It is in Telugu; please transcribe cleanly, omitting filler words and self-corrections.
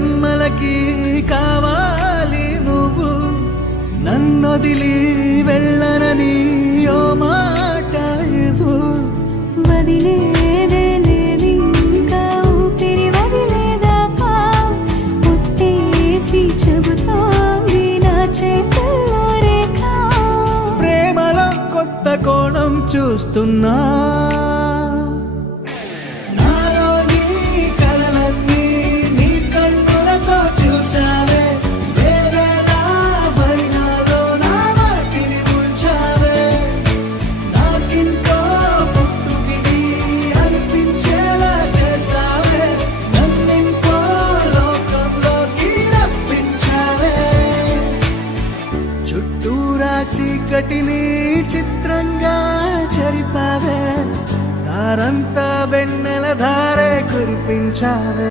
జన్మలకి కావాలి నువ్వు, నన్నొదిలి వెళ్ళనని ఓ మాట ఇవ్వు. వదిలేదే లేదింకా ఊపిరి వదిలేదాకా, పుట్టేసి చెబుతోంది నా చేతుల్లో రేఖ. ప్రేమలో కొత్త కోణం చూస్తున్నా, నాలో నీ కలలన్నీ నీ కన్నులతో చూసావే. వేరేలా వర్ణాలో నా వాటిని ఉంచావే. నాకింకో పుట్టుకిది అనిపించేలా చేసావే. నన్నింకో లోకంలోకి రప్పించావే. చుట్టూరా చీకటిని చిత్రంగా చెరిపావే. దారంతా వెన్నెల ధారే కురిపించావే.